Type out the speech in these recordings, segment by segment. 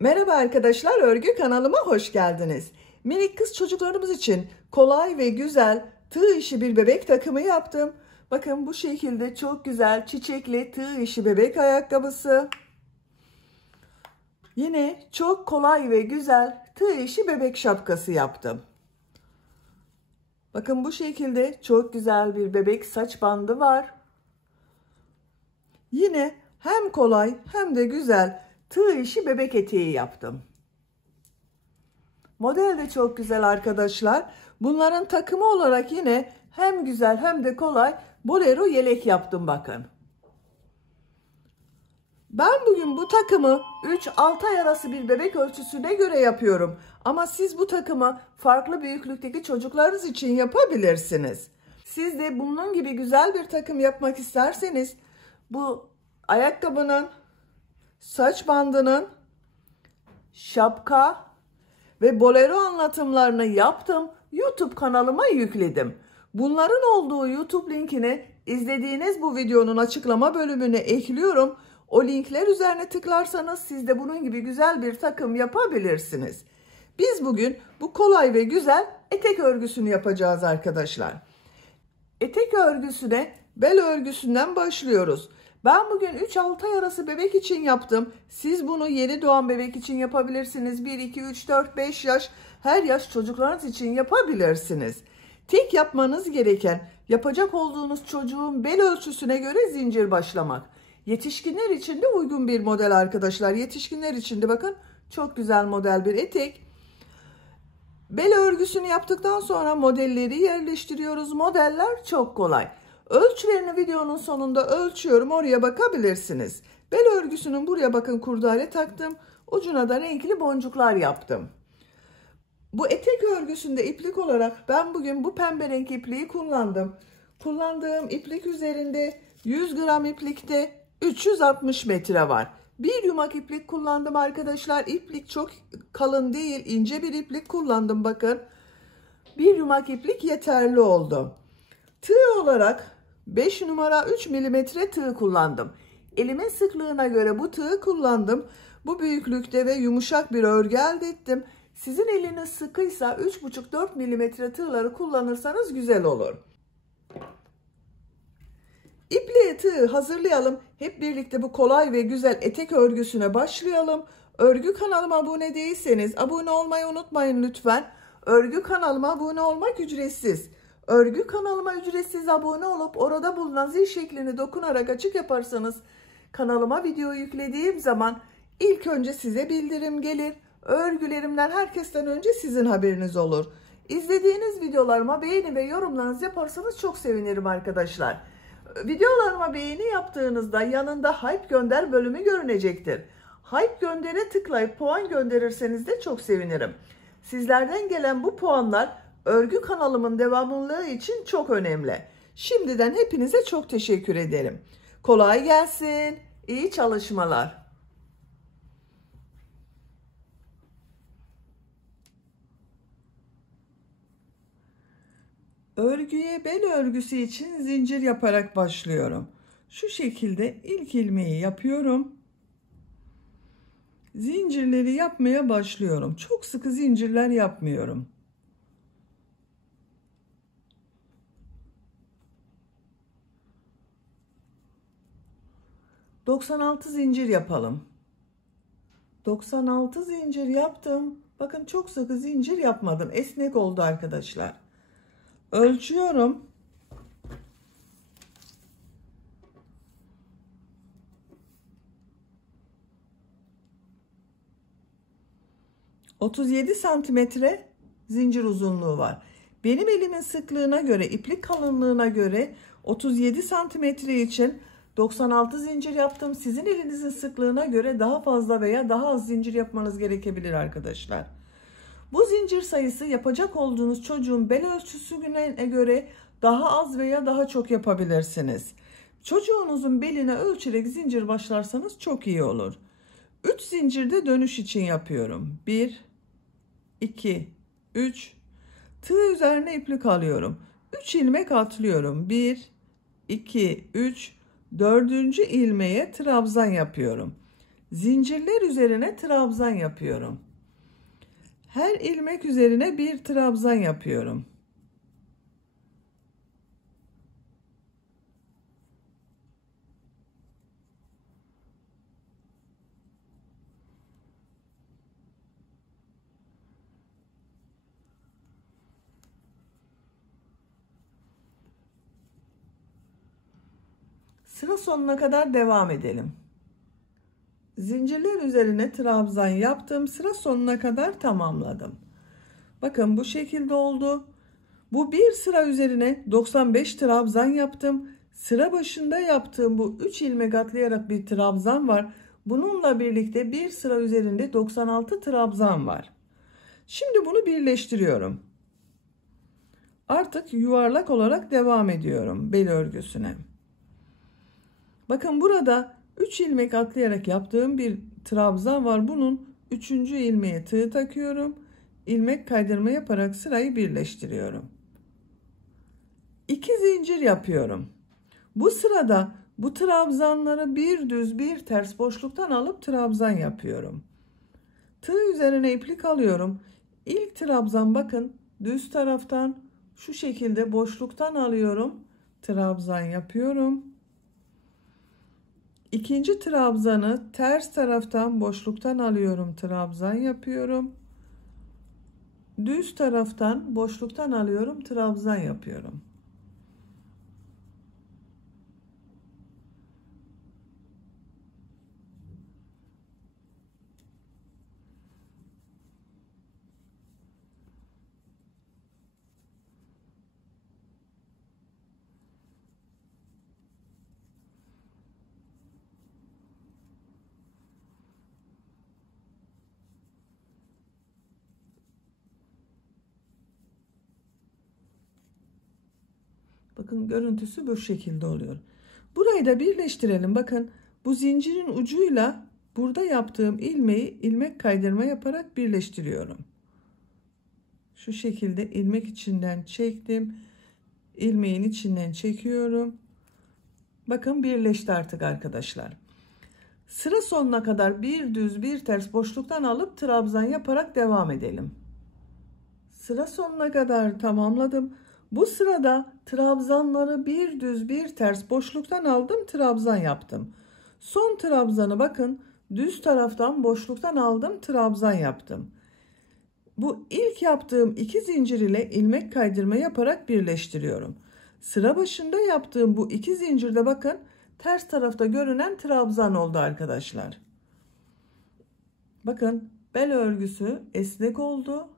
Merhaba arkadaşlar, örgü kanalıma hoş geldiniz. Minik kız çocuklarımız için kolay ve güzel tığ işi bir bebek takımı yaptım. Bakın bu şekilde çok güzel çiçekli tığ işi bebek ayakkabısı. Yine çok kolay ve güzel tığ işi bebek şapkası yaptım. Bakın bu şekilde çok güzel bir bebek saç bandı var. Yine hem kolay hem de güzel tığ işi bebek eteği yaptım. Model de çok güzel arkadaşlar. Bunların takımı olarak yine hem güzel hem de kolay bolero yelek yaptım bakın. Ben bugün bu takımı 3-6 ay arası bir bebek ölçüsüne göre yapıyorum. Ama siz bu takımı farklı büyüklükteki çocuklarınız için yapabilirsiniz. Siz de bunun gibi güzel bir takım yapmak isterseniz bu ayakkabının, saç bandının, şapka ve bolero anlatımlarını yaptım. YouTube kanalıma yükledim. Bunların olduğu YouTube linkini izlediğiniz bu videonun açıklama bölümüne ekliyorum. O linkler üzerine tıklarsanız siz de bunun gibi güzel bir takım yapabilirsiniz. Biz bugün bu kolay ve güzel etek örgüsünü yapacağız arkadaşlar. Etek örgüsüne bel örgüsünden başlıyoruz. Ben bugün 3-6 ay arası bebek için yaptım. Siz bunu yeni doğan bebek için yapabilirsiniz. 1, 2, 3, 4, 5 yaş, her yaş çocuklarınız için yapabilirsiniz. Tek yapmanız gereken yapacak olduğunuz çocuğun bel ölçüsüne göre zincir başlamak. Yetişkinler için de uygun bir model arkadaşlar. Yetişkinler için de bakın çok güzel model bir etek. Bel örgüsünü yaptıktan sonra modelleri yerleştiriyoruz. Modeller çok kolay. Ölçülerini videonun sonunda ölçüyorum. Oraya bakabilirsiniz. Bel örgüsünün buraya bakın kurdale taktım. Ucuna da renkli boncuklar yaptım. Bu etek örgüsünde iplik olarak ben bugün bu pembe renk ipliği kullandım. Kullandığım iplik üzerinde 100 gram iplikte 360 metre var. Bir yumak iplik kullandım arkadaşlar. İplik çok kalın değil, ince bir iplik kullandım bakın. Bir yumak iplik yeterli oldu. Tığ olarak 5 numara 3 milimetre tığ kullandım. Elimin sıklığına göre bu tığı kullandım. Bu büyüklükte ve yumuşak bir örgü elde ettim. Sizin eliniz sıkıysa 3,5-4 milimetre tığları kullanırsanız güzel olur. İpliğe tığ hazırlayalım. Hep birlikte bu kolay ve güzel etek örgüsüne başlayalım. Örgü kanalıma abone değilseniz abone olmayı unutmayın lütfen. Örgü kanalıma abone olmak ücretsiz. Örgü kanalıma ücretsiz abone olup orada bulunan zil şeklini dokunarak açık yaparsanız kanalıma video yüklediğim zaman ilk önce size bildirim gelir. Örgülerimden herkesten önce sizin haberiniz olur. İzlediğiniz videolarıma beğeni ve yorumlarınızı yaparsanız çok sevinirim arkadaşlar. Videolarıma beğeni yaptığınızda yanında Hype Gönder bölümü görünecektir. Hype Gönder'e tıklayıp puan gönderirseniz de çok sevinirim. Sizlerden gelen bu puanlar örgü kanalımın devamlılığı için çok önemli. Şimdiden hepinize çok teşekkür ederim. Kolay gelsin, iyi çalışmalar. Örgüye bel örgüsü için zincir yaparak başlıyorum. Şu şekilde ilk ilmeği yapıyorum. Zincirleri yapmaya başlıyorum. Çok sıkı zincirler yapmıyorum. ...96 zincir yapalım. 96 zincir yaptım. Bakın çok sıkı zincir yapmadım. Esnek oldu arkadaşlar. Ölçüyorum. ...37 santimetre zincir uzunluğu var. Benim elimin sıklığına göre, iplik kalınlığına göre 37 santimetre için 96 zincir yaptım. Sizin elinizin sıklığına göre daha fazla veya daha az zincir yapmanız gerekebilir arkadaşlar. Bu zincir sayısı yapacak olduğunuz çocuğun bel ölçüsüne göre daha az veya daha çok yapabilirsiniz. Çocuğunuzun beline ölçerek zincir başlarsanız çok iyi olur. 3 zincirde dönüş için yapıyorum. 1, 2, 3. Tığ üzerine iplik alıyorum. 3 ilmek atlıyorum. 1, 2, 3. 4. ilmeğe trabzan yapıyorum. Zincirler üzerine trabzan yapıyorum. Her ilmek üzerine bir trabzan yapıyorum. Sıra sonuna kadar devam edelim. Zincirler üzerine trabzan yaptım. Sıra sonuna kadar tamamladım. Bakın bu şekilde oldu. Bu bir sıra üzerine 95 trabzan yaptım. Sıra başında yaptığım bu 3 ilmek atlayarak bir trabzan var. Bununla birlikte bir sıra üzerinde 96 trabzan var. Şimdi bunu birleştiriyorum. Artık yuvarlak olarak devam ediyorum bel örgüsüne. Bakın burada 3 ilmek atlayarak yaptığım bir trabzan var. Bunun 3. ilmeğe tığ takıyorum. İlmek kaydırma yaparak sırayı birleştiriyorum. 2 zincir yapıyorum. Bu sırada bu trabzanları bir düz bir ters boşluktan alıp trabzan yapıyorum. Tığ üzerine iplik alıyorum. İlk trabzan bakın düz taraftan şu şekilde boşluktan alıyorum. Trabzan yapıyorum. İkinci trabzanı ters taraftan boşluktan alıyorum. Trabzan yapıyorum. Düz taraftan boşluktan alıyorum. Trabzan yapıyorum. Bakın görüntüsü bu şekilde oluyor. Burayı da birleştirelim. Bakın bu zincirin ucuyla burada yaptığım ilmeği ilmek kaydırma yaparak birleştiriyorum. Şu şekilde ilmek içinden çektim. İlmeğin içinden çekiyorum. Bakın birleşti artık arkadaşlar. Sıra sonuna kadar bir düz bir ters boşluktan alıp trabzan yaparak devam edelim. Sıra sonuna kadar tamamladım. Bu sırada trabzanları bir düz bir ters boşluktan aldım, trabzan yaptım. Son trabzanı bakın düz taraftan boşluktan aldım, trabzan yaptım. Bu ilk yaptığım 2 zincir ile ilmek kaydırma yaparak birleştiriyorum. Sıra başında yaptığım bu 2 zincirde bakın ters tarafta görünen trabzan oldu arkadaşlar. Bakın bel örgüsü esnek oldu.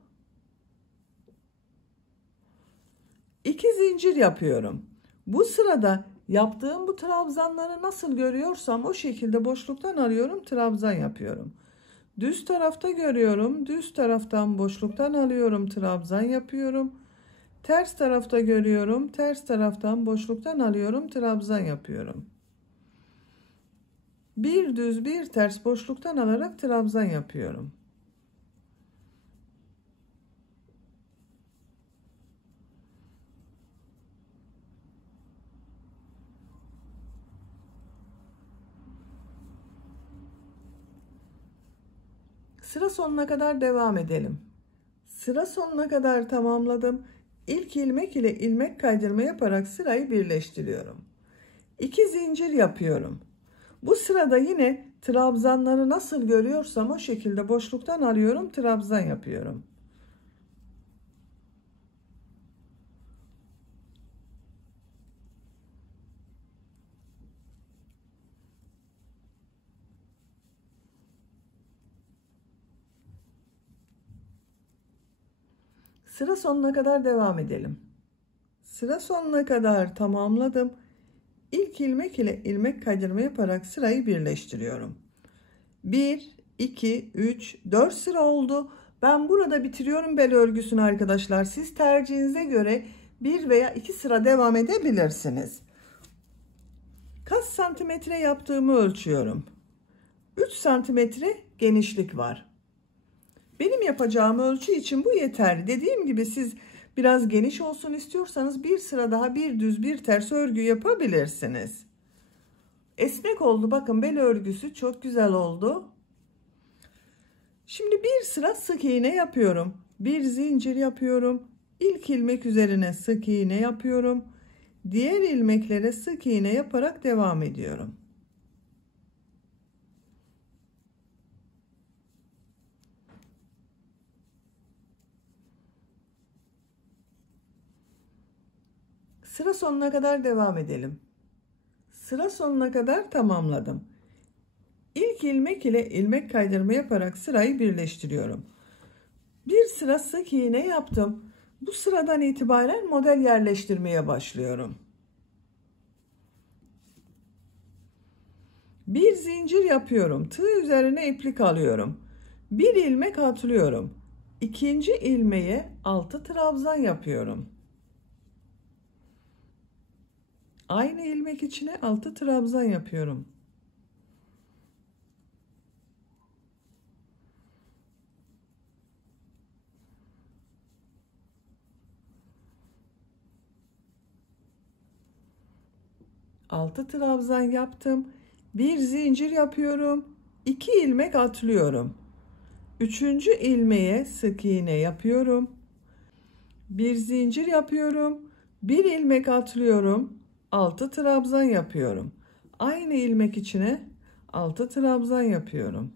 2 zincir yapıyorum. Bu sırada yaptığım bu trabzanları nasıl görüyorsam o şekilde boşluktan alıyorum, trabzan yapıyorum. Düz tarafta görüyorum, düz taraftan boşluktan alıyorum, trabzan yapıyorum. Ters tarafta görüyorum, ters taraftan boşluktan alıyorum, trabzan yapıyorum. Bir düz bir ters boşluktan alarak trabzan yapıyorum. Sıra sonuna kadar devam edelim. Sıra sonuna kadar tamamladım. İlk ilmek ile ilmek kaydırma yaparak sırayı birleştiriyorum. 2 zincir yapıyorum. Bu sırada yine trabzanları nasıl görüyorsam o şekilde boşluktan alıyorum, trabzan yapıyorum. Sıra sonuna kadar devam edelim. Sıra sonuna kadar tamamladım. İlk ilmek ile ilmek kaydırma yaparak sırayı birleştiriyorum. 1, 2, 3, 4 sıra oldu. Ben burada bitiriyorum bel örgüsünü arkadaşlar. Siz tercihinize göre 1 veya 2 sıra devam edebilirsiniz. Kaç santimetre yaptığımı ölçüyorum. 3 santimetre genişlik var. Benim yapacağım ölçü için bu yeterli. Dediğim gibi siz biraz geniş olsun istiyorsanız bir sıra daha bir düz bir ters örgü yapabilirsiniz. Esnek oldu. Bakın bel örgüsü çok güzel oldu. Şimdi bir sıra sık iğne yapıyorum. Bir zincir yapıyorum. İlk ilmek üzerine sık iğne yapıyorum. Diğer ilmeklere sık iğne yaparak devam ediyorum. Sıra sonuna kadar devam edelim. Sıra sonuna kadar tamamladım. İlk ilmek ile ilmek kaydırma yaparak sırayı birleştiriyorum. Bir sıra sık iğne yaptım. Bu sıradan itibaren model yerleştirmeye başlıyorum. Bir zincir yapıyorum. Tığ üzerine iplik alıyorum. Bir ilmek atlıyorum. İkinci ilmeğe 6 trabzan yapıyorum. Aynı ilmek içine 6 trabzan yapıyorum. Altı trabzan yaptım. Bir zincir yapıyorum. 2 ilmek atlıyorum. Üçüncü ilmeğe sık iğne yapıyorum. Bir zincir yapıyorum. Bir ilmek atlıyorum. 6 trabzan yapıyorum. Aynı ilmek içine 6 trabzan yapıyorum.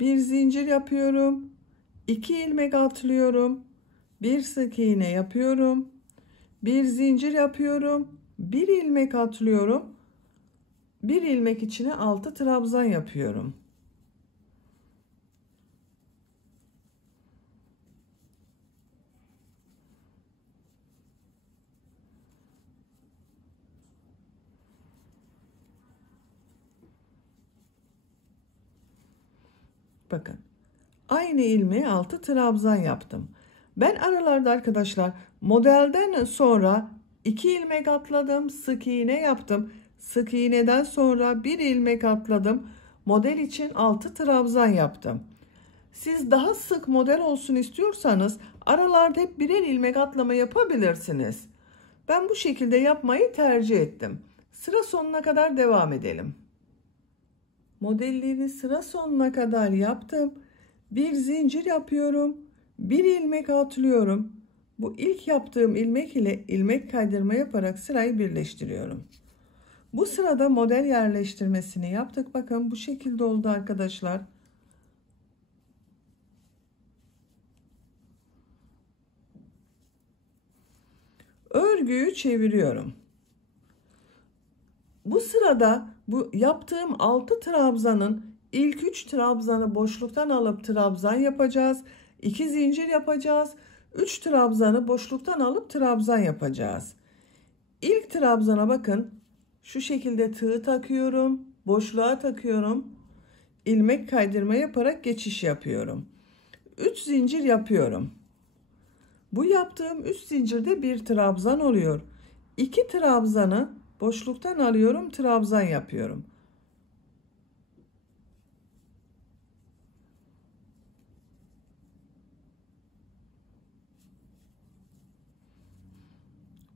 Bir zincir yapıyorum. 2 ilmek atlıyorum. Bir sık iğne yapıyorum. Bir zincir yapıyorum. Bir ilmek atlıyorum. Bir ilmek içine 6 trabzan yapıyorum. Bakın. Aynı ilmeğe 6 trabzan yaptım. Ben aralarda arkadaşlar modelden sonra 2 ilmek atladım, sık iğne yaptım. Sık iğneden sonra 1 ilmek atladım. Model için 6 trabzan yaptım. Siz daha sık model olsun istiyorsanız aralarda hep birer ilmek atlama yapabilirsiniz. Ben bu şekilde yapmayı tercih ettim. Sıra sonuna kadar devam edelim. Modelleri sıra sonuna kadar yaptım. Bir zincir yapıyorum. Bir ilmek atlıyorum. Bu ilk yaptığım ilmek ile ilmek kaydırma yaparak sırayı birleştiriyorum. Bu sırada model yerleştirmesini yaptık. Bakın bu şekilde oldu arkadaşlar. Örgüyü çeviriyorum. Bu sırada bu yaptığım 6 trabzanın ilk 3 trabzanı boşluktan alıp trabzan yapacağız. 2 zincir yapacağız. 3 trabzanı boşluktan alıp trabzan yapacağız. İlk trabzana bakın. Şu şekilde tığ takıyorum. Boşluğa takıyorum. İlmek kaydırma yaparak geçiş yapıyorum. 3 zincir yapıyorum. Bu yaptığım 3 zincirde bir trabzan oluyor. 2 trabzanı boşluktan alıyorum, trabzan yapıyorum.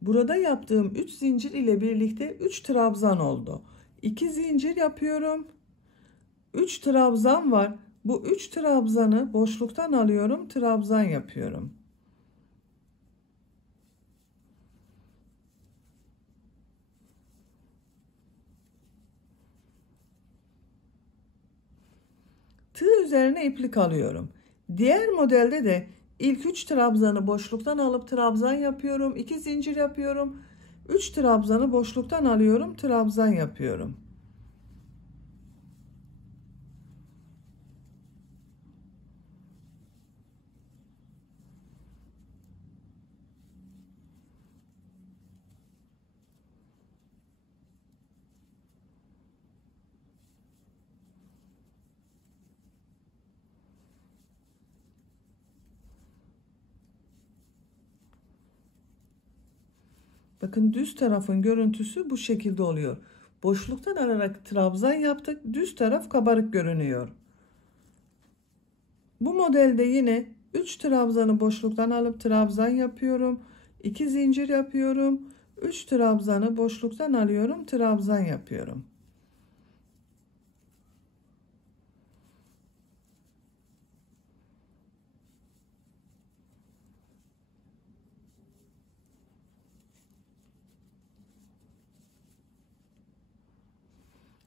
Burada yaptığım 3 zincir ile birlikte 3 trabzan oldu. 2 zincir yapıyorum. 3 trabzan var. Bu 3 trabzanı boşluktan alıyorum, trabzan yapıyorum. Tığ üzerine iplik alıyorum. Diğer modelde de ilk 3 trabzanı boşluktan alıp trabzan yapıyorum. 2 zincir yapıyorum. 3 trabzanı boşluktan alıyorum, trabzan yapıyorum. Bakın düz tarafın görüntüsü bu şekilde oluyor. boşluktan alarak trabzan yaptık. Düz taraf kabarık görünüyor. Bu modelde yine 3 trabzanı boşluktan alıp trabzan yapıyorum. 2 zincir yapıyorum. 3 trabzanı boşluktan alıyorum, trabzan yapıyorum.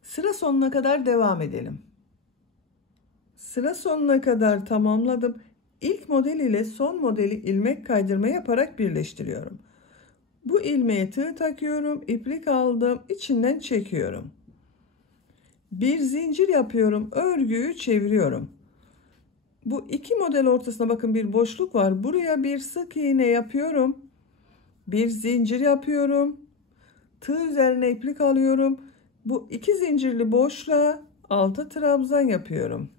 Sıra sonuna kadar devam edelim. Sıra sonuna kadar tamamladım. İlk model ile son modeli ilmek kaydırma yaparak birleştiriyorum. Bu ilmeğe tığ takıyorum, iplik aldım, içinden çekiyorum. Bir zincir yapıyorum, örgüyü çeviriyorum. Bu iki model ortasına bakın bir boşluk var. Buraya bir sık iğne yapıyorum. Bir zincir yapıyorum. Tığ üzerine iplik alıyorum. Bu iki zincirli boşluğa 6 trabzan yapıyorum.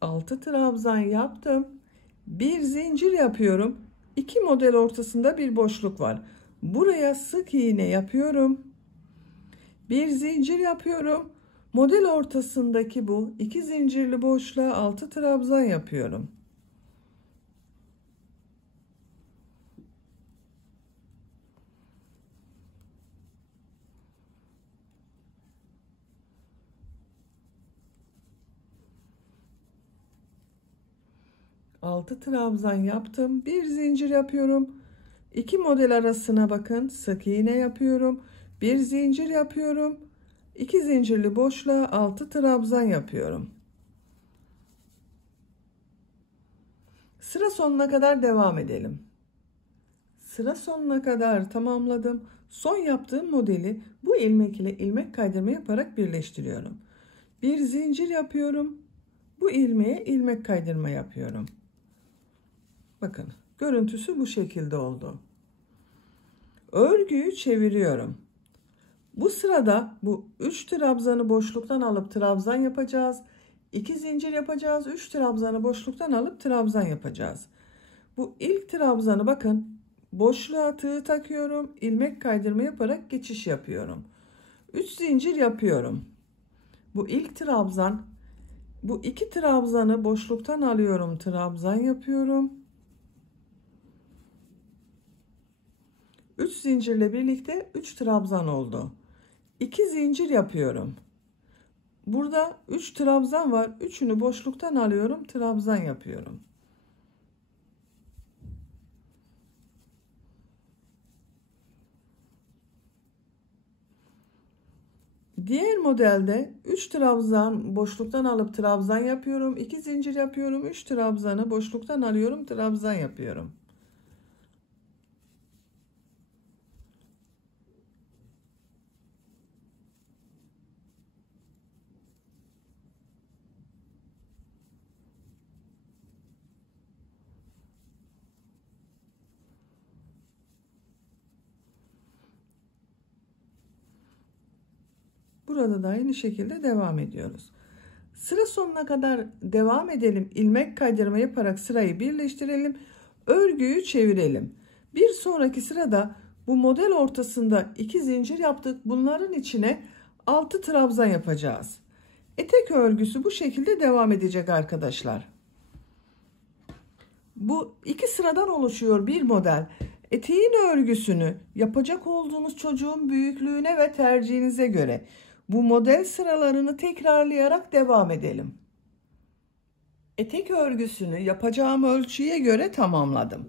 Altı trabzan yaptım. Bir zincir yapıyorum. İki model ortasında bir boşluk var. Buraya sık iğne yapıyorum. Bir zincir yapıyorum. Model ortasındaki bu iki zincirli boşluğa 6 trabzan yapıyorum. Altı trabzan yaptım. Bir zincir yapıyorum. İki model arasına bakın. Sık iğne yapıyorum. Bir zincir yapıyorum. İki zincirli boşluğa 6 trabzan yapıyorum. Sıra sonuna kadar devam edelim. Sıra sonuna kadar tamamladım. Son yaptığım modeli bu ilmek ile ilmek kaydırma yaparak birleştiriyorum. Bir zincir yapıyorum. Bu ilmeğe ilmek kaydırma yapıyorum. Bakın görüntüsü bu şekilde oldu. Örgüyü çeviriyorum. Bu sırada bu 3 trabzanı boşluktan alıp trabzan yapacağız. 2 zincir yapacağız. 3 trabzanı boşluktan alıp trabzan yapacağız. Bu ilk trabzanı bakın boşluğa tığ takıyorum. İlmek kaydırma yaparak geçiş yapıyorum. 3 zincir yapıyorum. Bu ilk trabzan. Bu iki trabzanı boşluktan alıyorum. Trabzan yapıyorum. 3 zincirle birlikte 3 trabzan oldu. 2 zincir yapıyorum. Burada 3 trabzan var. 3'ünü boşluktan alıyorum. Trabzan yapıyorum. Diğer modelde 3 trabzan boşluktan alıp trabzan yapıyorum. 2 zincir yapıyorum. 3 trabzanı boşluktan alıyorum. Trabzan yapıyorum. Burada da aynı şekilde devam ediyoruz. Sıra sonuna kadar devam edelim. İlmek kaydırma yaparak sırayı birleştirelim. Örgüyü çevirelim. Bir sonraki sırada bu model ortasında 2 zincir yaptık. Bunların içine 6 trabzan yapacağız. Etek örgüsü bu şekilde devam edecek arkadaşlar. Bu iki sıradan oluşuyor bir model. Eteğin örgüsünü yapacak olduğunuz çocuğun büyüklüğüne ve tercihinize göre bu model sıralarını tekrarlayarak devam edelim. Etek örgüsünü yapacağım ölçüye göre tamamladım.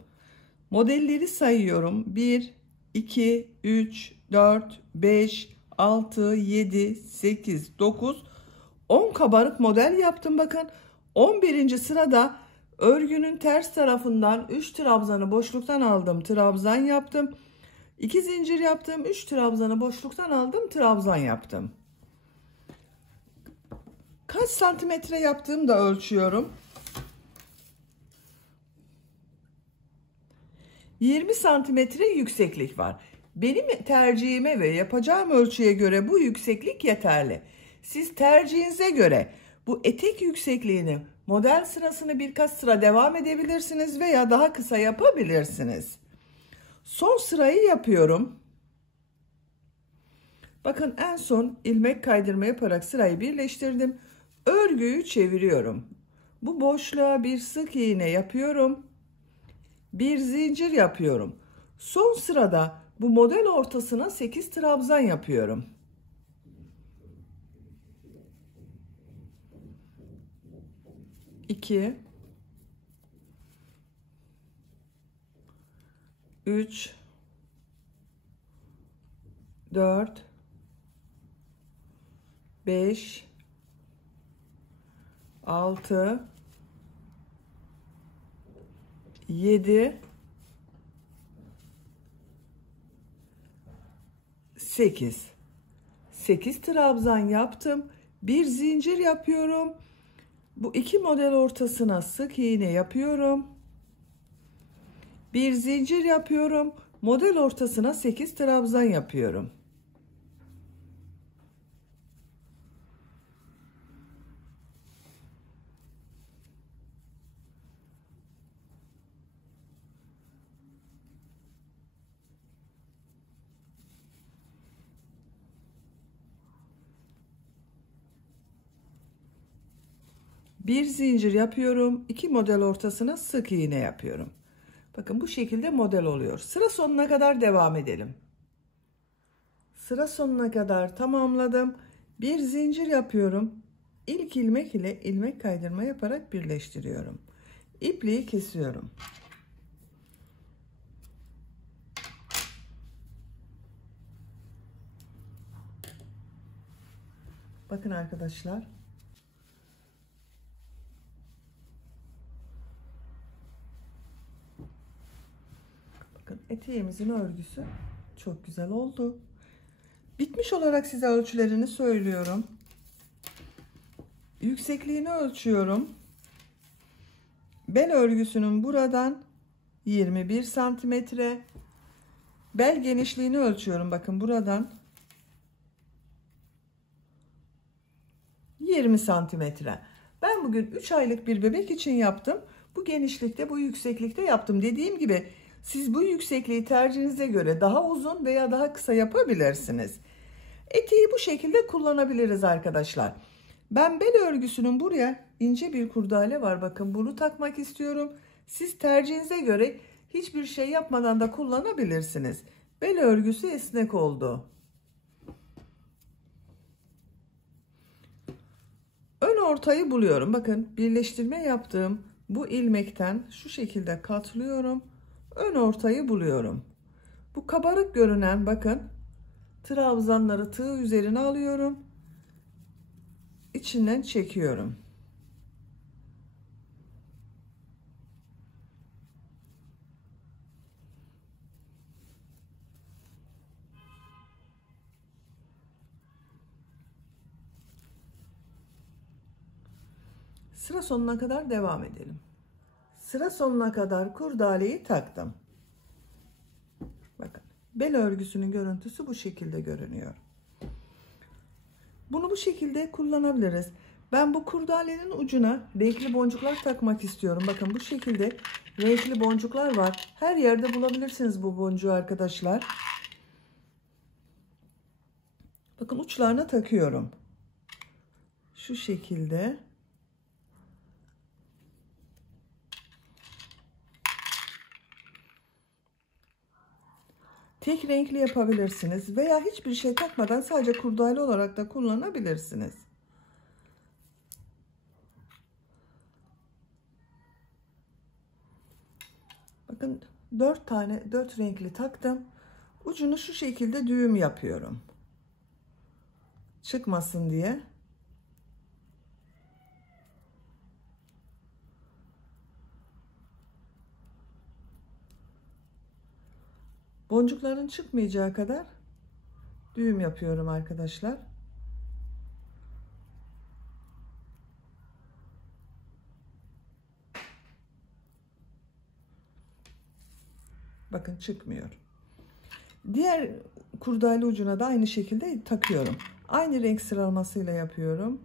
Modelleri sayıyorum. 1, 2, 3, 4, 5, 6, 7, 8, 9, 10 kabarık model yaptım. Bakın 11. sırada örgünün ters tarafından 3 trabzanı boşluktan aldım. Trabzan yaptım. 2 zincir yaptım. 3 trabzanı boşluktan aldım. Trabzan yaptım. Kaç santimetre yaptığımı da ölçüyorum. 20 santimetre yükseklik var. Benim tercihime ve yapacağım ölçüye göre bu yükseklik yeterli. Siz tercihinize göre bu etek yüksekliğini, model sırasını birkaç sıra devam edebilirsiniz veya daha kısa yapabilirsiniz. Son sırayı yapıyorum. Bakın en son ilmek kaydırma yaparak sırayı birleştirdim. Örgüyü çeviriyorum. Bu boşluğa bir sık iğne yapıyorum. Bir zincir yapıyorum. Son sırada bu model ortasına 8 trabzan yapıyorum. İki, 3, 4, 5, 6, 7, 8. 8 trabzan yaptım. Bir zincir yapıyorum. Bu iki model ortasına sık iğne yapıyorum. Bir zincir yapıyorum. Model ortasına 8 trabzan yapıyorum. Bir zincir yapıyorum. İki model ortasına sık iğne yapıyorum. Bakın bu şekilde model oluyor. Sıra sonuna kadar devam edelim. Sıra sonuna kadar tamamladım. Bir zincir yapıyorum. İlk ilmek ile ilmek kaydırma yaparak birleştiriyorum. İpliği kesiyorum. Bakın arkadaşlar. Bakın eteğimizin örgüsü çok güzel oldu. Bitmiş olarak size ölçülerini söylüyorum. Yüksekliğini ölçüyorum. Bel örgüsünün buradan 21 santimetre. Bel genişliğini ölçüyorum. Bakın buradan 20 santimetre. Ben bugün 3 aylık bir bebek için yaptım. Bu genişlikte, bu yükseklikte yaptım. Dediğim gibi siz bu yüksekliği tercihinize göre daha uzun veya daha kısa yapabilirsiniz. Eteği bu şekilde kullanabiliriz arkadaşlar. Ben bel örgüsünün buraya ince bir kurdale var. Bakın bunu takmak istiyorum. Siz tercihinize göre hiçbir şey yapmadan da kullanabilirsiniz. Bel örgüsü esnek oldu. Ön ortayı buluyorum. Bakın birleştirme yaptığım bu ilmekten şu şekilde katlıyorum. Ön ortayı buluyorum. Bu kabarık görünen bakın trabzanları tığ üzerine alıyorum. İçinden çekiyorum. Sıra sonuna kadar devam edelim. Sıra sonuna kadar kurdaleyi taktım. Bakın bel örgüsünün görüntüsü bu şekilde görünüyor. Bunu bu şekilde kullanabiliriz. Ben bu kurdalenin ucuna renkli boncuklar takmak istiyorum. Bakın bu şekilde renkli boncuklar var. Her yerde bulabilirsiniz bu boncuğu arkadaşlar. Bakın uçlarına takıyorum. Şu şekilde. Tek renkli yapabilirsiniz veya hiçbir şey takmadan sadece kurdale olarak da kullanabilirsiniz. Bakın 4 renkli taktım. Ucunu şu şekilde düğüm yapıyorum. Çıkmasın diye. Boncukların çıkmayacağı kadar düğüm yapıyorum arkadaşlar. Bakın çıkmıyor. Diğer kurdele ucuna da aynı şekilde takıyorum. Aynı renk sıralamasıyla yapıyorum.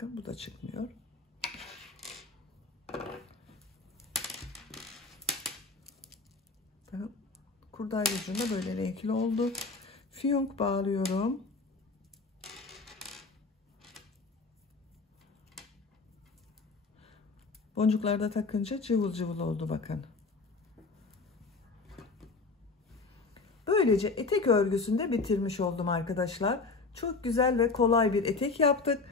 Bakın bu da çıkmıyor. Bakın kurdele ucunda böyle renkli oldu. Fiyonk bağlıyorum. Boncukları da takınca cıvıl cıvıl oldu bakın. Böylece etek örgüsünü de bitirmiş oldum arkadaşlar. Çok güzel ve kolay bir etek yaptık.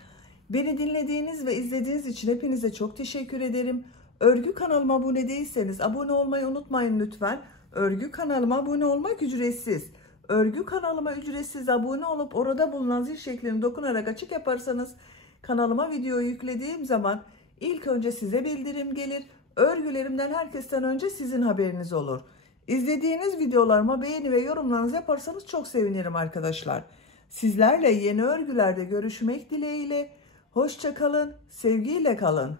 Beni dinlediğiniz ve izlediğiniz için hepinize çok teşekkür ederim. Örgü kanalıma abone değilseniz abone olmayı unutmayın lütfen. Örgü kanalıma abone olmak ücretsiz. Örgü kanalıma ücretsiz abone olup orada bulunan zil şeklini dokunarak açık yaparsanız kanalıma video yüklediğim zaman ilk önce size bildirim gelir. Örgülerimden herkesten önce sizin haberiniz olur. İzlediğiniz videolarıma beğeni ve yorumlarınızı yaparsanız çok sevinirim arkadaşlar. Sizlerle yeni örgülerde görüşmek dileğiyle. Hoşça kalın, sevgiyle kalın.